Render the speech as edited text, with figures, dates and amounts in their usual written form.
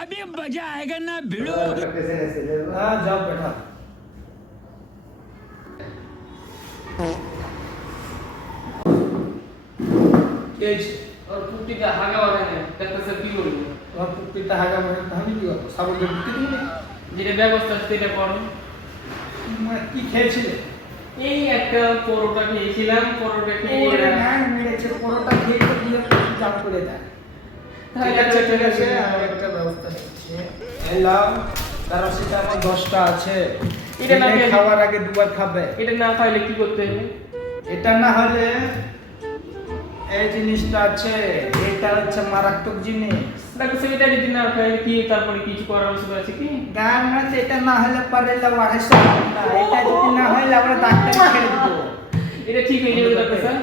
अभी मजा आएगा ना भिड़ो। हाँ जाओ बैठा। और পুটিটা হাগা বানায় দেখতেছে কি করব তোমার পুকুরটা হাগা মানে তাহলে কি করবো? সাবলটা ঢুকতে দিবি না? যেটা ব্যবস্থা সেটা করো। মানে কি খেয়েছিলে? এই একটা পরোটা খেয়েছিলাম, পরোটা খেয়ে ওরে না মেরেছে, পরোটা খেয়ে তো দিয়ে জাম করে দেয়। ঠিক আছে ঠিক আছে, আমি একটা ব্যবস্থা নিচ্ছি। এই লাও, তারা সেটা আমার 10টা আছে। এটা না দিনে খেলে- খাওয়ার আগে দুবার খাবে। এটা না খাইলে কি করতে হবে? এটা না হলে এই জিনিসটা আছে, এটা হচ্ছে মারাত্মক জিনিস। দেখো সেটা যদি না খাইলে কি তারপরে কিছু করার ওষুধ আছে কি? গান নাচ এটা না হলে পারে লাওয়াহেসা না, এটা যদি না হয় আমরা ডাক্তার ছেড়ে দিব। এটা ঠিক হয়ে যাবে দেখো স্যার।